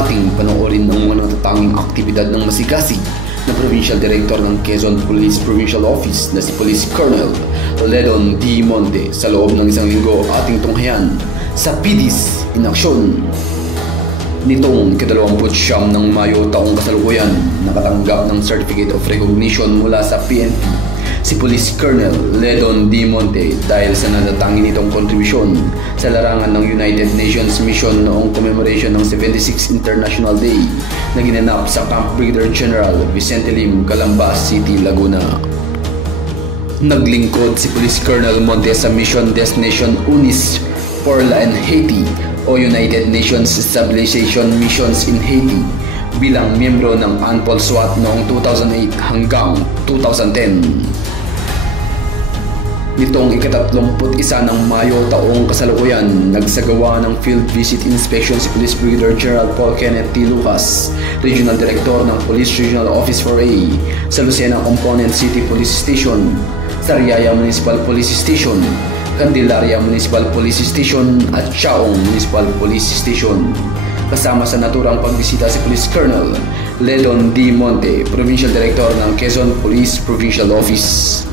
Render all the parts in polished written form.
ating panoorin ang mga natatanging aktibidad ng masigasig na Provincial Director ng Quezon Police Provincial Office na si Police Colonel Ledon D. Monte sa loob ng isang linggo ating tunghayan sa PDs in Action. Nitong ika-29 ng Mayo taong kasalukuyan, nakatanggap ng Certificate of Recognition mula sa PNP si Police Colonel Ledon D. Monte dahil sa natatangin nitong kontribusyon sa larangan ng United Nations Mission noong commemoration ng 76th International Day na ginanap sa Camp Brigadier General Vicente Lim, Calambas City, Laguna. Naglingkod si Police Colonel Monte sa Mission Destination UNIS Porla and Haiti o United Nations Stabilization Missions in Haiti bilang miyembro ng UNPOL SWAT noong 2008 hanggang 2010. Nitong ika-31 ng Mayo taong kasalukuyan, nagsagawa ng field visit inspection si Police Brigadier General Paul Kenneth T. Lucas, Regional Director ng Police Regional Office 4A sa Lucena Component City Police Station, Sariaya Municipal Police Station, Candelaria Municipal Police Station at Chaong Municipal Police Station. Kasama sa naturang pagbisita si Police Colonel Ledon D. Monte, Provincial Director ng Quezon Police Provincial Office.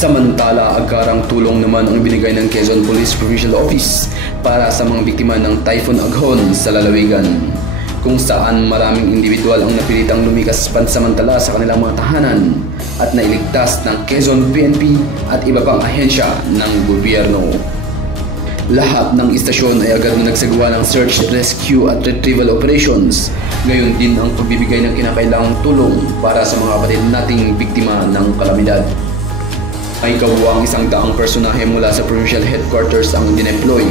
Samantala, agarang tulong naman ang ibinigay ng Quezon Police Provincial Office para sa mga biktima ng Typhoon Aghon sa lalawigan, kung saan maraming individual ang napilitang lumikas pansamantala sa kanilang mga tahanan at nailigtas ng Quezon PNP at iba pang ahensya ng gobyerno. Lahat ng istasyon ay agad na nagsagawa ng search, rescue at retrieval operations. Gayon din ang pagbibigay ng kinakailangang tulong para sa mga kapatid nating biktima ng kalamidad. May kawang 100 personahe mula sa provincial headquarters ang dineploy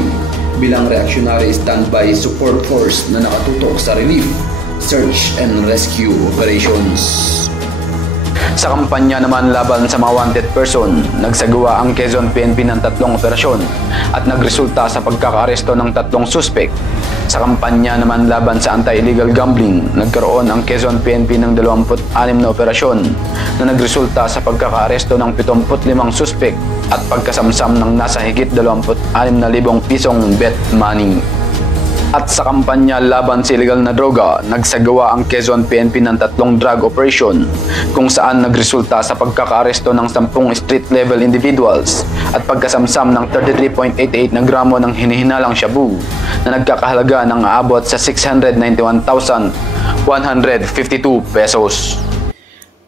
bilang reactionary standby support force na nakatutok sa relief, search and rescue operations. Sa kampanya naman laban sa mga wanted person, nagsagawa ang Quezon PNP ng 3 operasyon at nagresulta sa pagkakaaresto ng 3 suspect. Sa kampanya naman laban sa anti-illegal gambling, nagkaroon ang Quezon PNP ng 26 na operasyon na nagresulta sa pagkakaaresto ng 75 suspect at pagkasamsam ng nasa higit 26,000 pisong bet money. At sa kampanya laban sa illegal na droga, nagsagawa ang Quezon PNP ng 3 drug operation kung saan nagresulta sa pagkakaaresto ng 10 street-level individuals at pagkasamsam ng 33.88 na gramo ng hinihinalang shabu na nagkakahalaga ng aabot sa 691,152 pesos.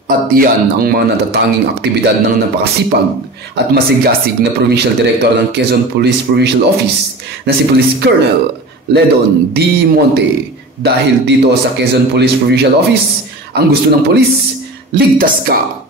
At iyan ang mga natatanging aktibidad ng napakasipag at masigasig na Provincial Director ng Quezon Police Provincial Office na si Police Colonel Ledon D. Monte. Dahil dito sa Quezon Police Provincial Office, ang gusto ng polis, ligtas ka!